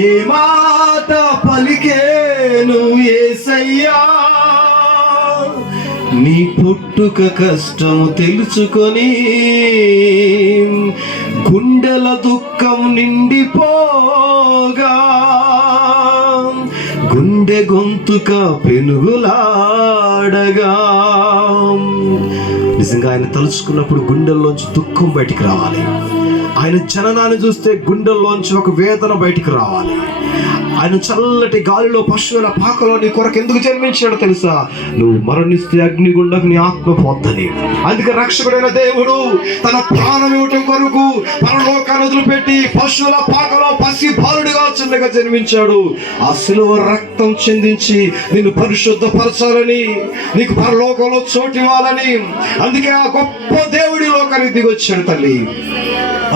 ఏ మాట పలికేను యేసయ్యా, నీ పుట్టుక కష్టం తెలుసుకొని గుండెల దుఃఖం నిండిపోగా, గుండె గొంతుక పెనుగులాడగా. నిజంగా ఆయన తలుచుకున్నప్పుడు గుండెల్లోంచి దుఃఖం బయటికి రావాలి. ఆయన జననాన్ని చూస్తే గుండెల్లోంచి ఒక వేదన బయటికి రావాలి. ఆయన చల్లటి గాలిలో పశువుల పాకలో నీ కొరకు ఎందుకు జన్మించాడో తెలుసా? నువ్వు మరణిస్తే అగ్నిగుండకు నీ ఆత్మ పోద్దని. అందుకే రక్షకుడైన దేవుడు తన ప్రాణం ఇవ్వటం కొరకు పరలోకాన్ని వదిలిపెట్టి పశువుల పాకలో పసి బాలుడిగా చిన్నగా జన్మించాడు. ఆ శిలువ రక్తం చెందించి నిన్ను పరిశుద్ధపరచాలని, నీకు పరలోకంలో చోటు ఇవ్వాలని. అందుకే ఆ గొప్ప దేవుడి లోకానికి దిగొచ్చాడు తల్లి.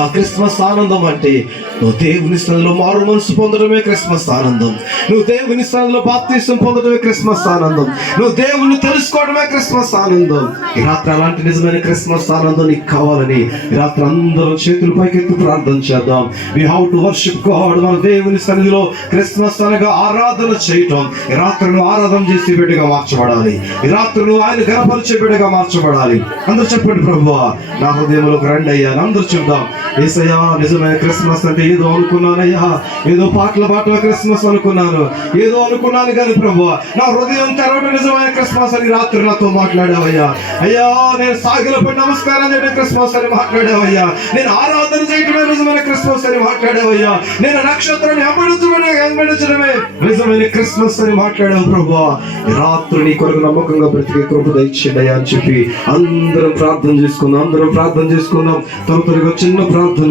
ఆ క్రిస్మస్ ఆనందం అంటే నువ్వు దేవుని స్థలంలో మారు మనసు పొందడమే క్రిస్మస్ ఆనందం. నువ్వు దేవుని స్థలంలో బాప్తిసం పొందడమే క్రిస్మస్ ఆనందం. నువ్వు దేవుని తెలుసుకోవడమే క్రిస్మస్ ఆనందం. ఈ రాత్రి అలాంటి నిజమైన క్రిస్మస్ ఆనందం నీకు కావాలని ఈ రాత్రి అందరం చేతులు పైకెత్తి ప్రార్థన చేద్దాం. We have to worship God. మన దేవుని సన్నిధిలో క్రిస్మస్ అనగా ఆరాధన చేయటం. ఈ రాత్రి నువ్వు ఆరాధన చేసి బిడ్డగా మార్చబడాలి. ఈ రాత్రి నువ్వు ఆయన గణపరిచే బిడ్డగా మార్చబడాలి. అందరూ చెప్పండి, ప్రభువా నా హృదయంలోకి రండి అయ్యా. అందరూ చెప్దాం, యేసయ్యా నిజమైన క్రిస్మస్ అంటే ఏదో అనుకున్నానయ్యా, ఏదో పాటల క్రిస్మస్ అనుకున్నాను, ఏదో అనుకున్నాను కానీ ప్రభువా నా హృదయం తెరవడం నిజమైన క్రిస్మస్ అని రాత్రి నాతో మాట్లాడావయ్యా. అయ్యా నేను సాగిలపై నమస్కారం చేయడం క్రిస్మస్ అని మాట్లాడావయ్యా. నేను ఆరాధన చేయడమే నిజమైన క్రిస్మస్ అని మాట్లాడావయ్యా. నేను నక్షత్రాన్ని వెంబడించడమే నిజమైన క్రిస్మస్ అని మాట్లాడావు ప్రభువా. ఈ రాత్రి నీ కొరకు నమ్మకంగా బ్రతికే కృప దయచేయండి అని చెప్పి అందరం ప్రార్థన చేసుకుందాం. త్వరగా చిన్న ప్రార్థన